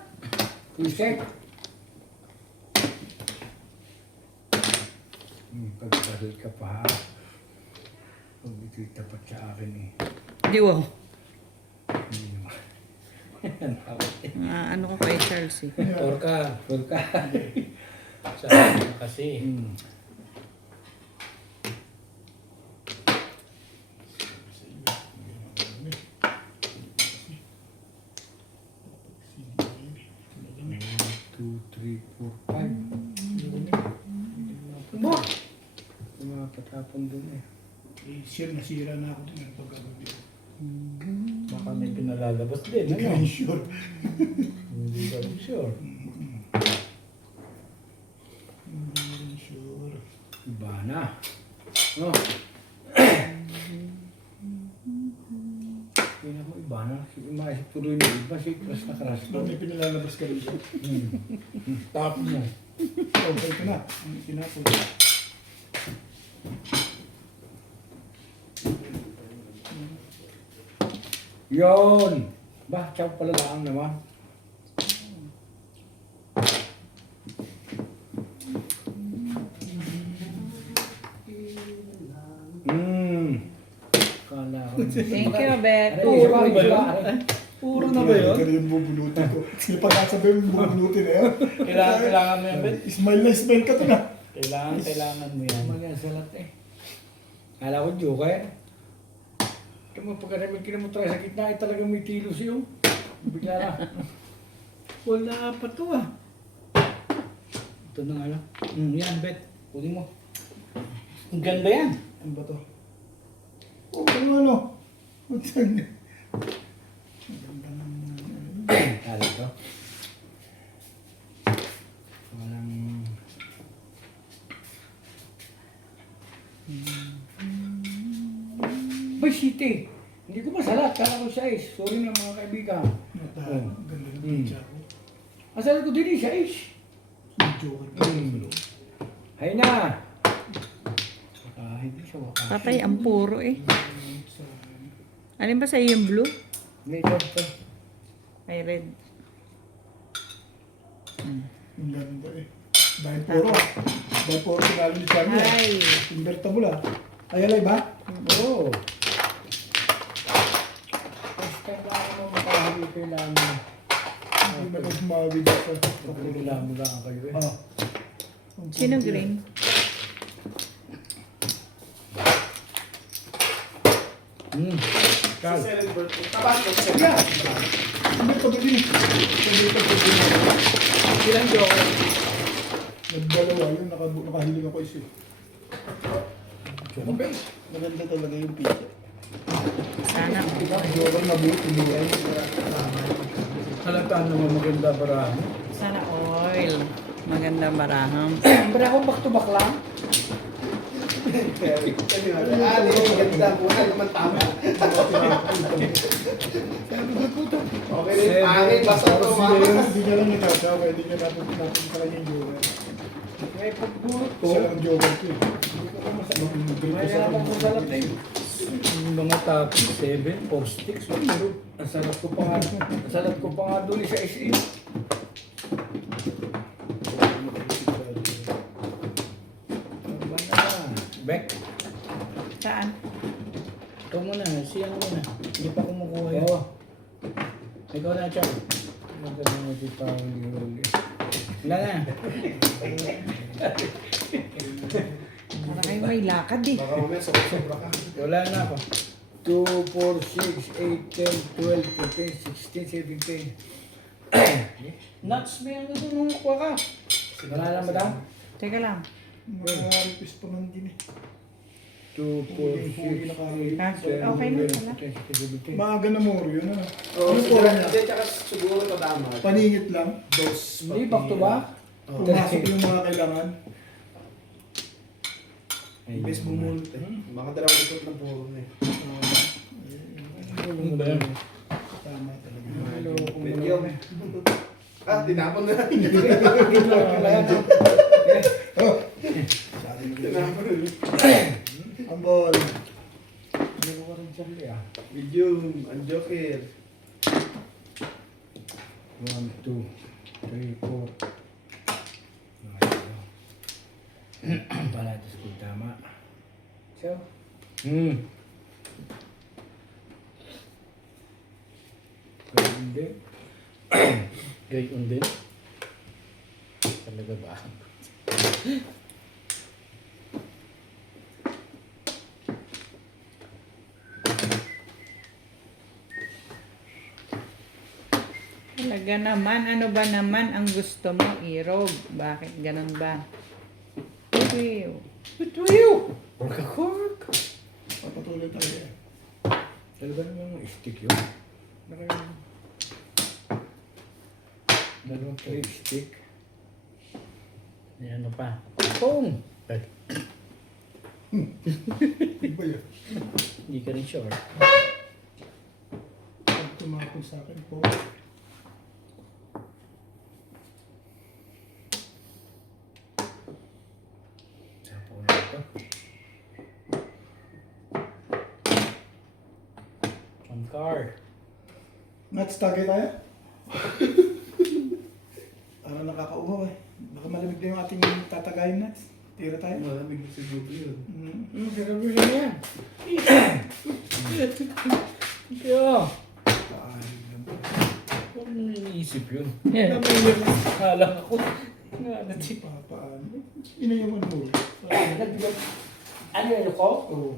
Check. Pagpahal ka pa ha. Huwag ito'y tapat sa akin eh. Di wow. Hindi naman. Ano ko kay Charles eh. Porka. Sa akin kasi. Two, three, four, five. Bo. Yung mga patapon dun eh. Eh, sure, nasira na ako din ang pagkagabi. Baka may pinalalabas din. Hindi ka Ano? sure. Hindi ka rin sure. Hindi rin sure. Iba na. Oh. Hindi na ko iba na. Maisip tuloy na iba. Si crush na crush ko. Ba't may pinalalabas ka rin siya? Tapon mo. Okay ka na. Ang tinapon. Yon! Ba, tiyaw pala lang naman. Kala ko. Thank you, Bet. Aray, Puro isa pa, ba isa yun? pa, aray. Puro na ba yun? Ganun yung bubulutin ko. Sige, pagkasabi yung bubulutin na yun. Kailangan mo yan, Bet. Smile na smile ka to na. Kailangan mo yan. Mga salat eh. Kala ko joke eh. Ito mo pagkaramin kinamutry sa gitna ay talagang may tilos yun. Bigla na. Wala pa to ah. Ito na nga lang. Yan, Bet. Kunin mo. Ang ganda yan. Ano ba to? Oh, ano? What's that? Kala ito. Walang... Bay, city. Hindi ko masalat. Kala ko size. Sorry na mga kaibigan. Ganda ng pizza ko. Masalat ko din size. Joker ka. Hay na. Hindi siya wakas. Patay ang puro eh. Alin ba sa iyo yung blue? May ito. Ay, red. Ang ganda eh. Dahil puro. Dahil puro sinalo ni Charlie. Ay. Invertible ah. Ay, alay ba? Oo. First time lang ako makahabi kailangan. Hindi na pag humawid sa Kailangan mo lang kayo eh. Ah. Sino green? Sa celebrate. Tabasco, Yeah. Invertible din. Invertible din. Ilang joker? Nagdalawa yun. Nakahilig ako isa. Okay. Maganda talaga yung pizza. Sana. Joker na buo. Tuluyan. Halataan naman maganda para. Sana oil. Maganda maraham. Pero ako back to back lang. ganda po. Naman tama. Okay rin. Pangin, basta ito. Hindi niya lang nagkasawa. Hindi niya napunta sa kanya yung joker. May pagbulot ko. Isa lang ang joker ko eh. May naman ko salat eh. Yung mga top 7, 4 sticks. Ang salat ko pa nga. Ang salat ko pa nga doon sa SM. Back. Saan? Ikaw muna. Siyang muna. Hindi pa kumukuha yun. Oo. Ikaw na, Char. Maganda mo di pa ang huli. Wala na. Para kayo may lakad eh. Baka mamaya sobra ka. Wala na ako. 2, 4, 6, 8, 10, 12, 14, 16, 17. Nuts, may ano doon nung kuha ka. Wala na ba daw? Teka lang. Mga request pa man din eh. 2, 4, 6, 8, 10, Okay na pala. 17. Maaga na moro yun ano. Oo, Ano po siguro, niya? hindi, tsaka siguro ito dama. Paningit lang. Hindi, back to back. Pumasok yung mga kailangan. Bes bumulot eh. Baka dalawang likod ng puro na eh. Ano ba yan? Tama talaga. Hello, kung Medyo. Ah, tinapon na. Oh! Tinapon na. Ang ball. Ano ka rin Charlie ah? Medium, ang joker. 1, 2, 3, 4. Palatas ko tama. So? Hindi. Gayon din. Talaga ba? Talaga naman. Ano ba naman ang gusto mo, Irog? Bakit ganun ba? Ew. Ito yun! Work a cork! patuloy tayo eh. Talaga naman yung stick yun. Dalawang trip stick. Ano pa? Pong! Ay, Iba yun. hindi ka rin sure. Pag tumapon sa akin po. Sapo na ito. Ang car. Nuts, tagay tayo? Parang nakakauhaw eh. Baka malamig na yung ating tatagayin nuts. Tira tayo. Malamig na siguro yun. Sarap yun yan. Kaya, Paalim lang. huwag mo iniisip yun. Yeah. Halang ako. Nga, si Paalim. Ina yung ano mo. Ano yun ko? Oo.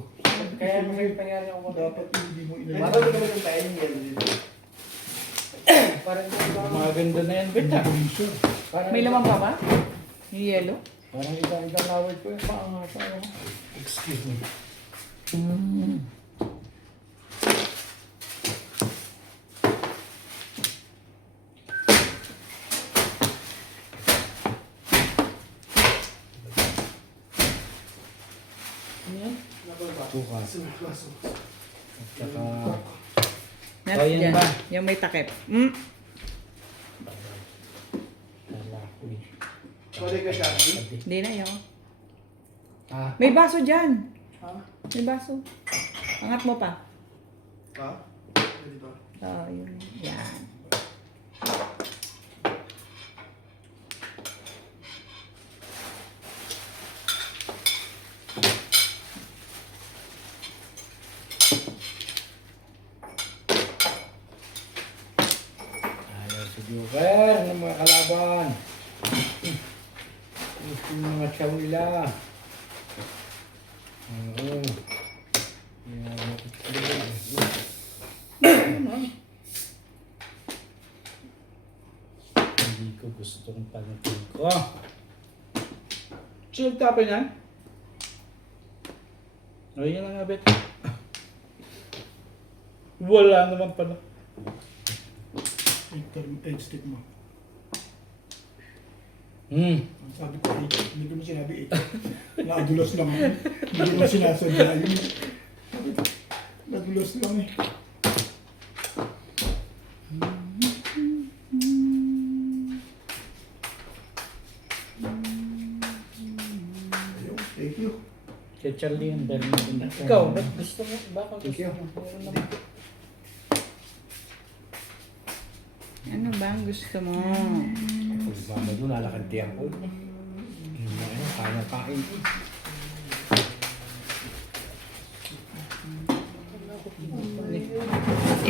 Kaya masayang pangyari ako. Dapat hindi mo ina. Marami naman yung tayo yan. Parang maganda na yan, Beta. May laman pa ba? Yung yellow? Parang isang laway ko yung paangasa ako. Excuse me. Bukas. At saka... Nuts Oh, yan dyan. ba? Yung may takip. Lalaki. Sorry ka, Shaki. Hindi na yun. Ah, May baso dyan. Ha? May baso. Angat mo pa. Ha? Dito. Oo, yun. Yan. ayaw si Joker ng mga kalaban. Gusto yung mga chow nila. Oo. Hindi ko gustong panatin ko. Chill tapin yan? O, yan na nga, Bet. Wala naman pala. Eight stick mo. Sabi ko 8. Hindi ko na sinabi 8. Nakadulos lang. Hindi ko na sinasadya yun. Nadulos lang eh. Ayun, thank you. Kay Charlie yung dahil maganda. Ikaw, ba't gusto mo? Baka Thank you. gusto mo? Meron naman. Ano ba ang gusto mo? Kung ba ba doon, nalakantiyan ko. Ano, kaya kain.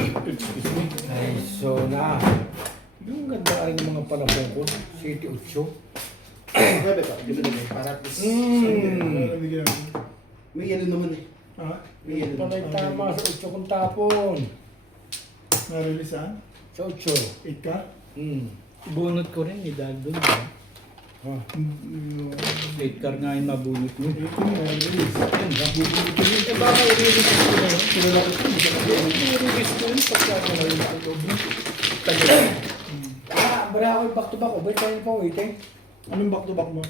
Ay, so na. Yung ganda ka rin ng mga panapon ko. City 8. Okay, Beto. Di ba naman? Para at least... Nabigyan ako. May yelo naman eh. Ah, May yelo naman. Panay tama sa 8 kong tapon. na-release saan? Sa 8. 8 ka? Bunot ko rin, idagdag ba? Late car nga yung nabunot mo. 8 yung na-release. Eh baka i-release ko na yun. I-release ko yun pagka ako na yung loob mo. Tagal. Bara ako yung back-to-back. Ubay tayo pa waiting. Anong back-to-back mo?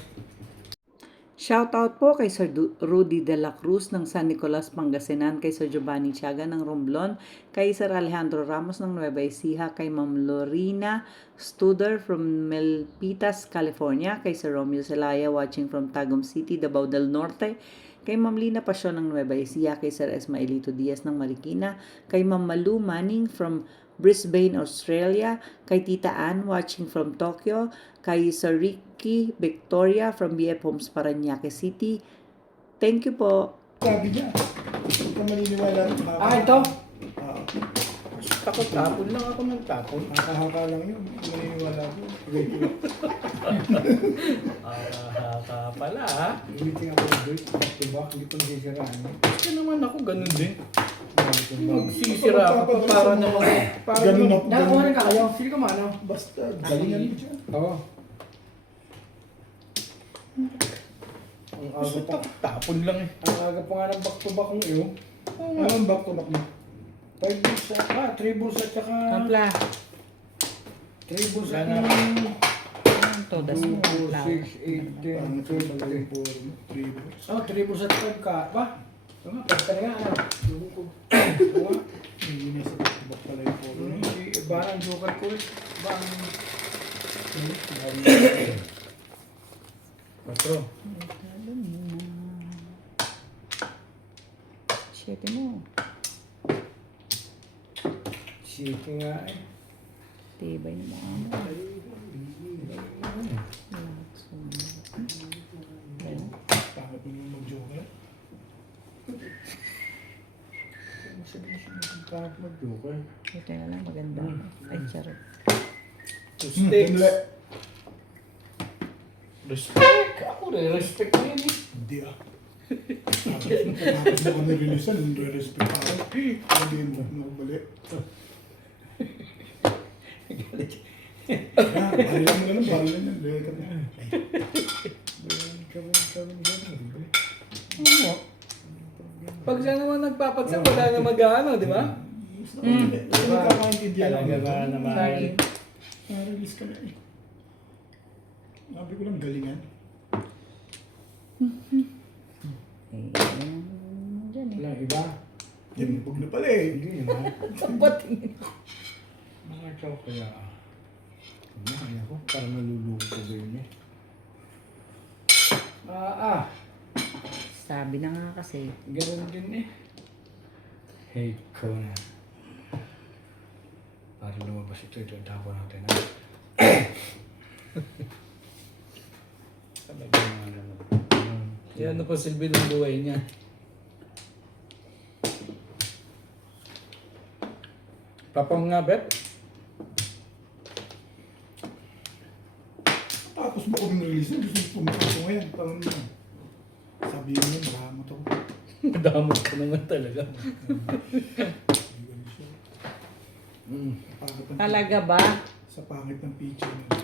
Shoutout po kay Sir Rudy de la Cruz ng San Nicolas, Pangasinan, kay Sir Giovanni Tiaga ng Romblon, kay Sir Alejandro Ramos ng Nueva Ecija, kay Ma'am Lorina Studer from Milpitas, California, kay Sir Romeo Zelaya watching from Tagum City, Davao del Norte, kay Ma'am Lina Pasyon ng Nueva Ecija, kay Sir Esmaelito Diaz ng Marikina, kay Ma'am Malu Manning from Brisbane, Australia, kay Tita Ann watching from Tokyo, kay Sir Ricky Victoria from BF Homes, Parañaque City. Thank you po. Sabi niya. Huwag ka maniniwala. Ito? Takot tapon lang ako ng tapon. Nakahaka lang yun. Maniniwala ko. Wait lang. Haka pala ha. Meeting ako ng break. Back-to-back. Hindi ko nasisiraan. Kasi naman ako ganun din. Magsisira ako pa para naman. Para Ganun naman. ako. Nakakuha rin ka kayo. Sino ka mano? Basta, galingan mo dyan. Oo. Ang aga pa. Tapon lang eh. Ang aga pa nga ng back-to-back ng iyo. Anong back to back mo? 5 bulls at 3 bulls at saka... Ampla. 3 bulls at Wala na. Todas mo. 2, Ampla. 4, 6, 8, 10, Pangit yung pala yung 20. 4, 3 balls. Oh, 3 bulls at 5 ka. Ba? Tama, 5 ka na nga. Ano? Tama. Hindi na sa back to back pala yung 4. Barang joker ko rin. Barang... 4. 7 mo. City nga eh. Tibay na mga ano. Pangit mo naman mag-joker. Sabihin siya magpapag mag-joker. Ito na lang maganda. Ay, charot. 2 sticks. Hindi. Respect. Ako rin, respect ko yan eh. Hindi ah. Tapos mo kami releasean, hindi respect ako. Hindi mo nakabalik. Barilan mo na lang, barilan yan. Lekat na. Pag siya naman nagpapatsa, wala na mag-ano, di ba? Hindi nakakaintindihan Talaga ako. ba naman? Sorry. Na-release ka na eh. Sabi ko lang, galingan. Diyan eh. Walang iba. Yan, bug na pala eh. Hindi naman. Ba't tingin ko? Mga chow kaya. Ano ako? Parang naluluto ko yun eh. Sabi na nga kasi. Ganun din eh. Hate ko na. Para lumabas ito, tapo natin. Talaga naman. Yan ano pa silbi ng buhay niya. Papang nga, Bet? Tapos mo kami release gusto ko pumunta ko ngayon. Parang sabi mo yun, maramot ako. Madamot ka naman talaga. Hindi ko siya. Pangit ang- Talaga ba? Sa pangit ng picture na.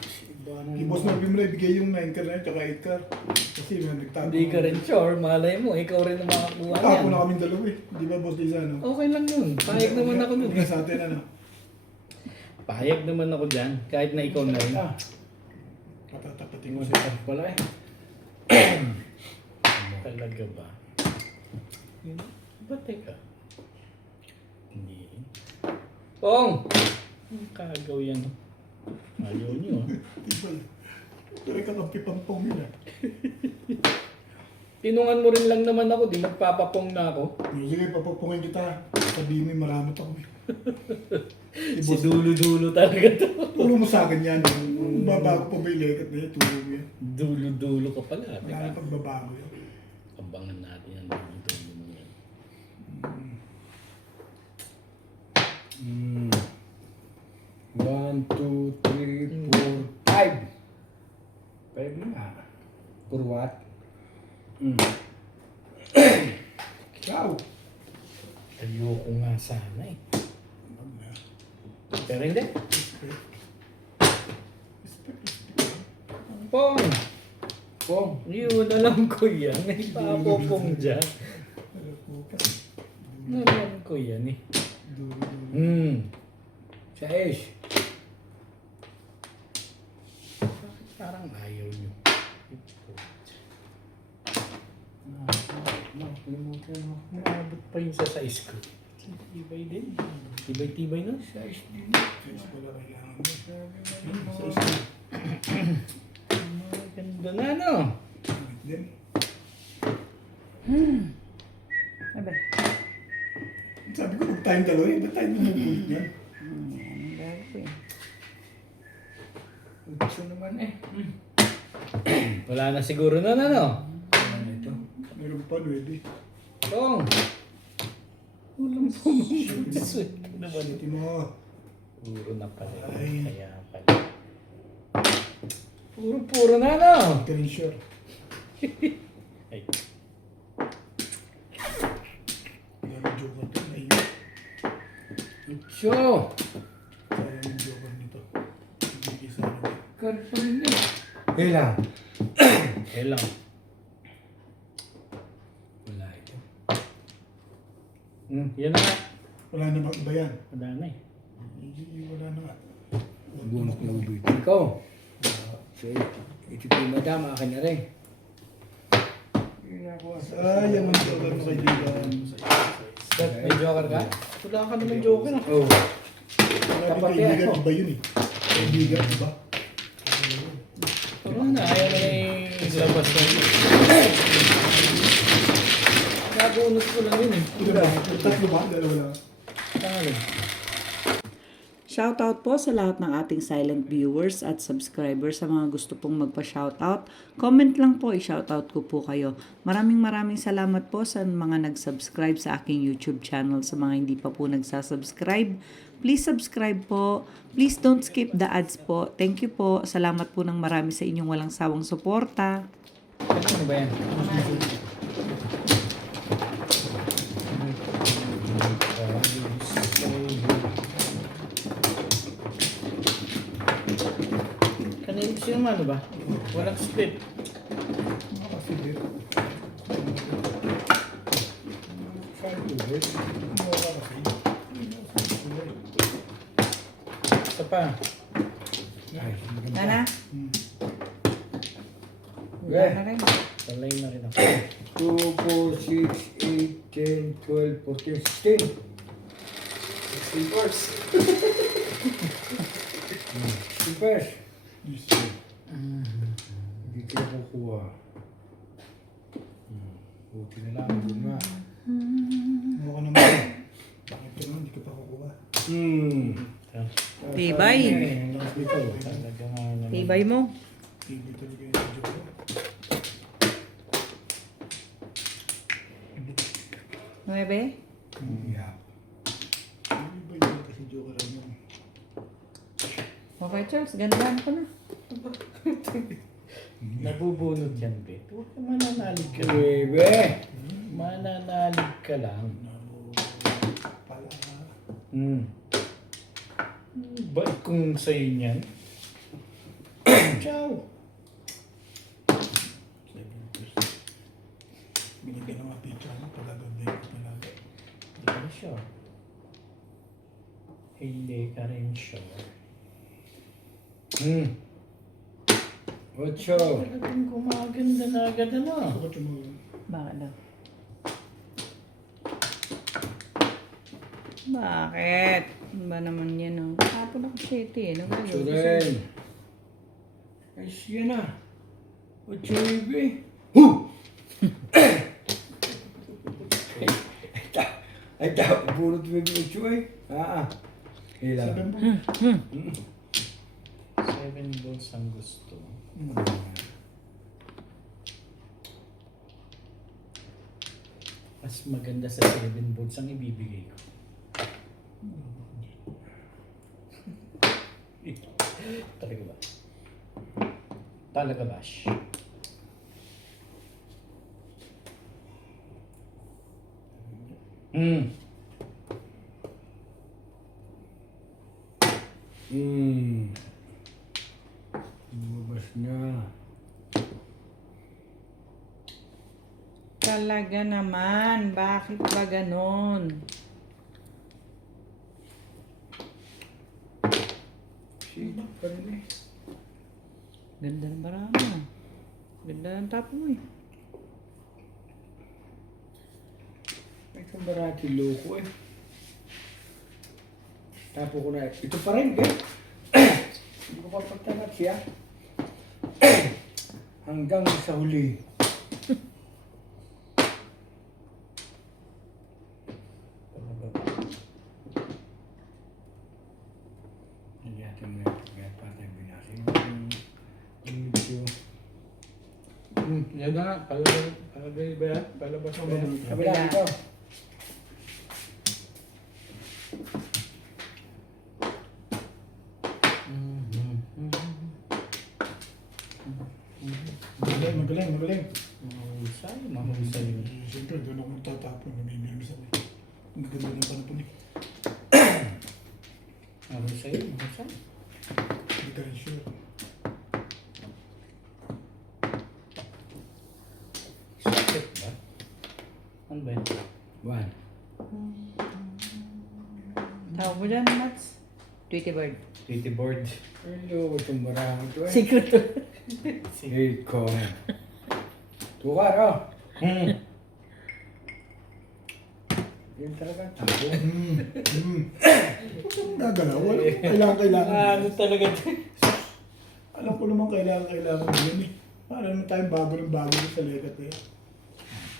Yung boss Marvin mo na ibigay yung 9 car na yun, tsaka 8 car. Kasi may nagtago. Hindi ka rin sure, malay mo, ikaw rin ang makakuha Tapo niyan. na kaming dalawa eh. Di ba boss Liza, no? Okay lang yun. Payag naman ako nun. Huwag na sa atin, ano? Payag naman ako dyan, kahit na ikaw na rin. Patatapatin Tingnan ko mo siya. sa pala eh. Talaga ba? Ba't teka? Hindi. Pong! Ang kagaw yan. Ayaw nyo. Diba? Tuloy ka ng pipampong nila. Tinungan mo rin lang naman ako, di magpapapong na ako. Sige, papapungin kita. Sabihin mo yung maramot ako eh. Si dulo-dulo talaga to. Turo mo sa akin yan. Kung babago pa ba yung lekat na yan, turo mo yan. Dulo-dulo ka pala. Wala Teka, na pagbabago yan. abangan natin yan. Dulo-dulo mo yan. 1, 2, 3, 4, 5. 5 na nga. For what? Ikaw! Ayoko nga sana eh. Pero hindi. Pong! Pong. Yun, alam ko yan. May papopong dyan. Alam ko yan eh. Sa Ace. Bakit parang ayaw nyo? Maabot pa yun sa size ko. Tibay din. Tibay-tibay nun. Size din. Size pala kailangan mo. Size Ganda na no? din. Aba. Sabi ko, huwag tayong dalawa eh. Ba't tayo bumubulit niyan? Ang gago eh. Gusto naman eh. Wala na siguro na no? Ano ito? Meron pa, pwede. Tong! Walang pumong. Sweet ka naman. Hindi mo. Puro na pala. Ay. Kaya pala. Puro na no? Hindi ka rin sure. Ay. Meron joker to. Ayun. Show! Sayang yung joker nito. Hindi sa ano. Card pa rin eh. Kailan? Kaya lang. Wala ito. Yan na nga. Wala namang iba yan. Madami. Wala na nga. Bunot na ubit. Ikaw. So, ito po madam, akin na rin. Sayang ang joker mo kaibigan. Steph, may joker ka? Wala ka naman joker. Oh. Wala Tapat kaibigan, yan, iba yun eh. Kaibigan, iba. Pero na, ayaw na ilabas na yun. Nabunot ko lang yun eh. Ito ba? Tatlo ba? Dalawa lang. Tangalin. Shoutout po sa lahat ng ating silent viewers at subscribers. Sa mga gusto pong magpa-shoutout, comment lang po, i-shoutout ko po kayo. Maraming salamat po sa mga nag-subscribe sa aking YouTube channel. Sa mga hindi pa po nagsasubscribe, please subscribe po. Please don't skip the ads po. Thank you po. Salamat po ng marami sa inyong walang sawang suporta. Ano ba yan? Kanina, sino man ba? Walang split. Sige. Isa pa. Nana? Wala Yeah. na rin. Talay na rin ako. 2, 4, 6, 8, 10, 12, 14, 16. 16 course. 16 pairs. Hindi ko kukuha. Buti na lang, yun nga. Ano ka naman? Bakit ka naman? Hindi ka pa kukuha. Tibay. Ang lakas nito. Talaga nga naman. Tibay mo. Tibay talaga yung joker. Nuebe? Yeah. Iba yun kasi joker ano. Okay, Charles, gandaan ko na. Nabubunot yan, Bet. Huwag ka mananalig ka. Bebe! Mananalig ka lang. Pala. Ba't kung sa'yo niyan? Ciao! Binigyan ng mga picture mo. Pagaganda yung pinagay. Hindi ka rin sure. Hindi ka rin sure. 8. Talagang gumaganda na agad ano. Bakit yung mga... Bakit daw? Bakit? Ano ba naman yan, oh? Kahapon ako 7, eh. Ano ba yun? Suren. Ay, siya na. 8, bebe. Ay, tao, bunot bebe 8 eh. Ilan? 7 balls ang gusto. Mas maganda sa 7 balls ang ibibigay ko. Talaga ba? Talaga ba? Lumabas na. Talaga naman. Bakit ba ganon? Sino pa rin eh. Ganda ng barama. Ganda ng tapo mo, eh. May kambarati loko eh. Tapo ko na. Ito pa rin eh. Hindi ko pa pagtangat siya. Hanggang sa huli. Hindi natin na kaya patay binasi. Yung video. Yan na, palagay ba yan? Palabas mo yan? Kabila ito. Magaling. Mahusay. Siyempre, doon ako magtatapon. Namimilis ako. Ang gaganda ng panapon eh. Mahusay. Hindi ka rin sure. Sakit ba? Ano ba yan? 1. Tawag mo dyan, Mats? Tweety Bird. Tweety board. Hello, itong barang ito eh. Secret to. Ikaw. Tukar, oh. Yun talaga ang tabo. Nagalaw. Kailangan. Ano talaga? Alam ko naman kailangan mo yun eh. Para naman tayong bago ng bago sa legat eh.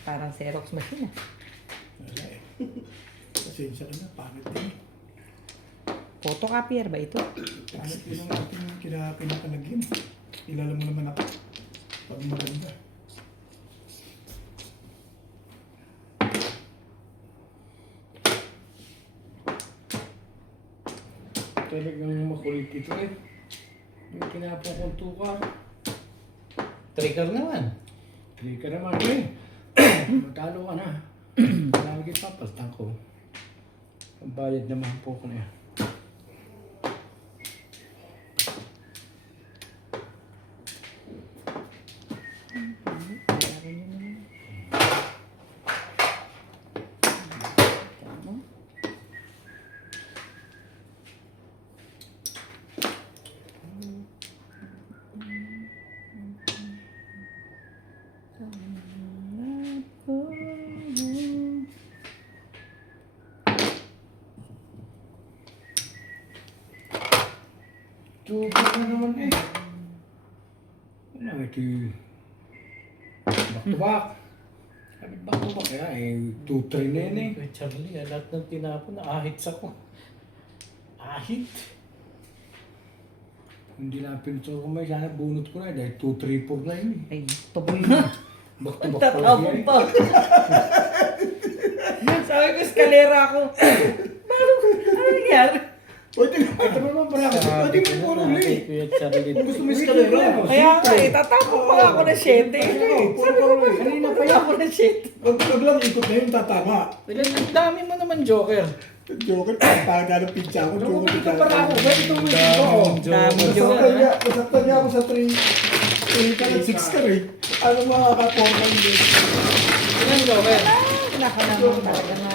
Parang Xerox machine ah. Wala eh. Pasensya ka na, pangit din eh. Photocopier ba ito? Pangit din ang ating kinakanag yun. Kilala mo naman ako. Pag maganda. Talagang makulit ito eh. Yung tinapong kong tukar. Trigger naman. Hindi ka naman eh. Matalo ka na. Lagi papaltang ko. Ang bayad naman po ko na yan. Tukar na naman eh. Ano ito yung back to back. Sabi back to back kaya eh 2-3 na yun eh. Kuya Charlie, lahat ng tinapon na ahits ako. Ahit? Hindi na pinito ko may sana bunot ko na dahil 2-3-4 na yun eh. Ay, tuboy na. Back to back pala Tatapon siya pa. Sabi ko, eskalera ako. Ano nangyari? O, ito naman parang. O, di mo puro ulit. Kuya Charlie. Gusto mo eskalera? Kaya nga, itatapon pa ako ng 7. Sabi ko, kanina pa ako ng 7. Wag lang ikot na yun, tatama. Ang dami mo naman, Joker. Joker, pagkano pincha ako. Pero kung Joker, dito para ako, ba't itong may dito ko? Daming Nasaktan niya ako sa 3 ka nag 6 ka rin. Ano makaka-formal yun? Ilan, Joker? Wala ka naman talaga na